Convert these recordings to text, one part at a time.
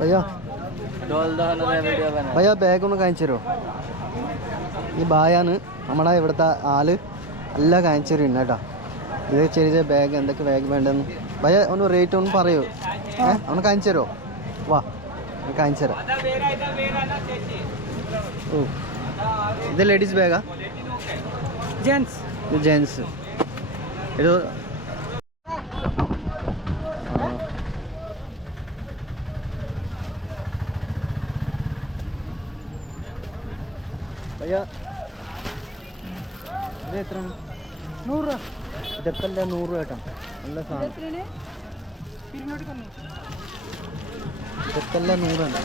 भैया भैया बैग ഒന്ന് കാണിച്ചു തരുമോ? ഈ ബായാണ് നമ്മുടെ ഇവിടുത്തെ ആള് എല്ലാം കാണിച്ചു തരുന്നു കേട്ടോ. ഇത് ചെറിയ ബാഗ് എന്തൊക്കെ ബാഗ് വേണ്ടെന്ന് ഭയ്യ ഒന്ന് റേറ്റ് ഒന്ന് പറയൂ. ഒന്ന് കാണിച്ചു തരുമോ? വാ കാണിച്ചു തരാം. ഓ ഇത് ലേഡീസ് ബാഗാ? ജെൻസ്. ഇത് ജെൻസ്. ഇത് भैया ഇത് എത്ര? 100 രൂപ. ഇതൊക്കെ 100 രൂപ കേട്ടോ. നല്ല സാധനം. ഇതൊക്കെ 100 ആണ്.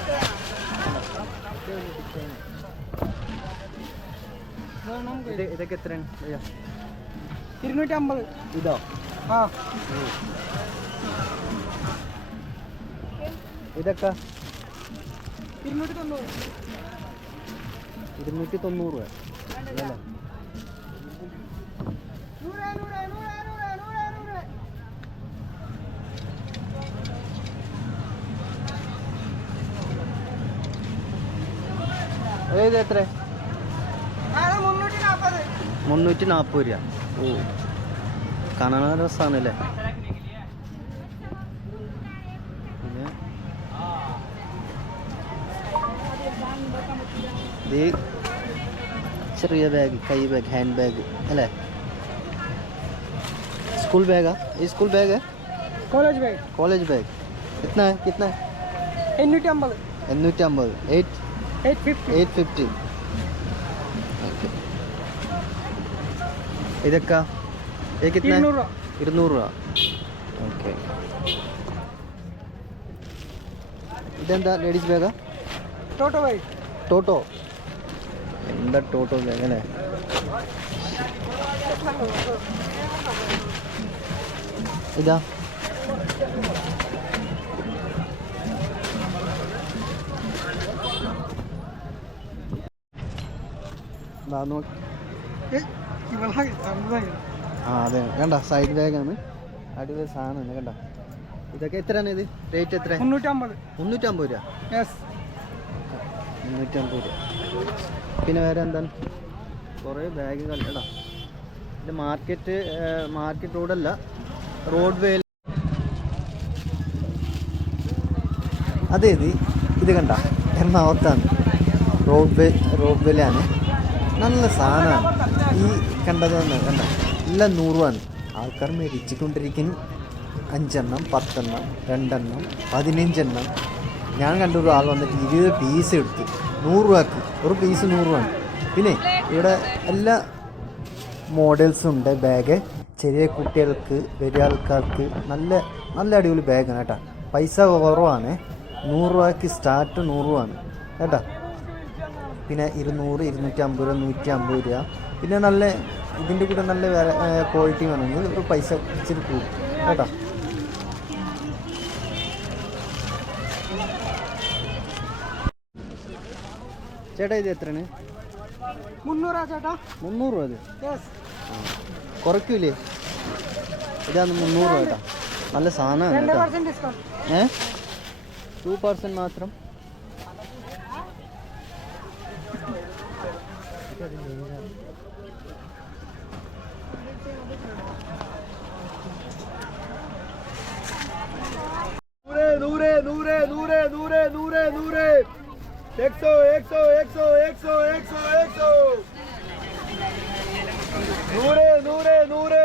ഇതൊക്കെ എത്രയാണ് ഭയ്യ? 250. ഇതോ? ആ ഇതൊക്കെ 290 രൂപ അല്ലേ? ഏത് എത്ര? 340 രൂപ. ഓ കാണാൻ രസമാണല്ലേ. പിന്നെ ഇത് ചെറിയ ബാഗ്, കൈ ബാഗ്, हैंड बैग अले स्कूल बैग है? ये स्कूल बैग है? College bag. कॉलेज बैग कितना है? कितना है? 850. 850. ओके. इधर ये कितना है? 200 രൂപ. ഓക്കെ. ഇതെന്താ ലേഡീസ് ബാഗാ? ടോട്ടോ ബാഗ്. ടോട്ടോ എന്താ ടോട്ടോ ബാഗ് അല്ലേ? ഇതാ ആ അതെ കണ്ട സൈഡ് ബാഗാണ്. അടിപൊളി സാധനമാണ് കണ്ട. ഇതൊക്കെ എത്രയാണ്? ഇത് റേറ്റ് എത്ര? 350 രൂപ. 350 രൂപ. പിന്നെ വേറെ എന്താണ്? കുറേ ബാഗുകൾ എടാ. ഇത് മാർക്കറ്റ് റോഡല്ല, റോഡ് വേ. അതെ ഇത് കണ്ട എറണാകുളത്താണ്. റോഡ് വേയിലാണ്. നല്ല സാധനമാണ് ഈ കണ്ടത്. കണ്ട എല്ലാം 100 രൂപയാണ്. ആൾക്കാർ മേടിച്ചിക്കൊണ്ടിരിക്കുന്നു. 5 എണ്ണം, 10 എണ്ണം, 2 എണ്ണം, 15 എണ്ണം. ഞാൻ കണ്ട ഒരാൾ വന്നിട്ട് 20 പീസ് എടുത്തു 100 രൂപക്ക്. ഒരു പീസ് 100 രൂപയാണ്. പിന്നെ ഇവിടെ എല്ലാ മോഡൽസും ഉണ്ട് ബാഗ്. ചെറിയ കുട്ടികൾക്ക്, വലിയ ആൾക്കാർക്ക് നല്ല നല്ല അടിപൊളി ബാഗാണ് കേട്ടോ. പൈസ കുറവാണ്. 100 രൂപയ്ക്ക് സ്റ്റാർട്ട് 100 രൂപയാണ് കേട്ടോ. പിന്നെ 200, 250 രൂപ, 150 രൂപ. പിന്നെ നല്ല ഇതിൻ്റെ കൂടെ നല്ല ക്വാളിറ്റി വേണമെങ്കിൽ ഒരു പൈസ ഇച്ചിരി കൂടും കേട്ടോ. ചേട്ടാ ഇത് എത്രയാണ്? 300 ചേട്ടാ. 300 രൂപ. അത് കുറയ്ക്കൂലേ? ഇതാണ് 300 രൂപ കേട്ടോ. നല്ല സാധനമാണ് കേട്ടോ. 2% മാത്രം. നൂറ് 100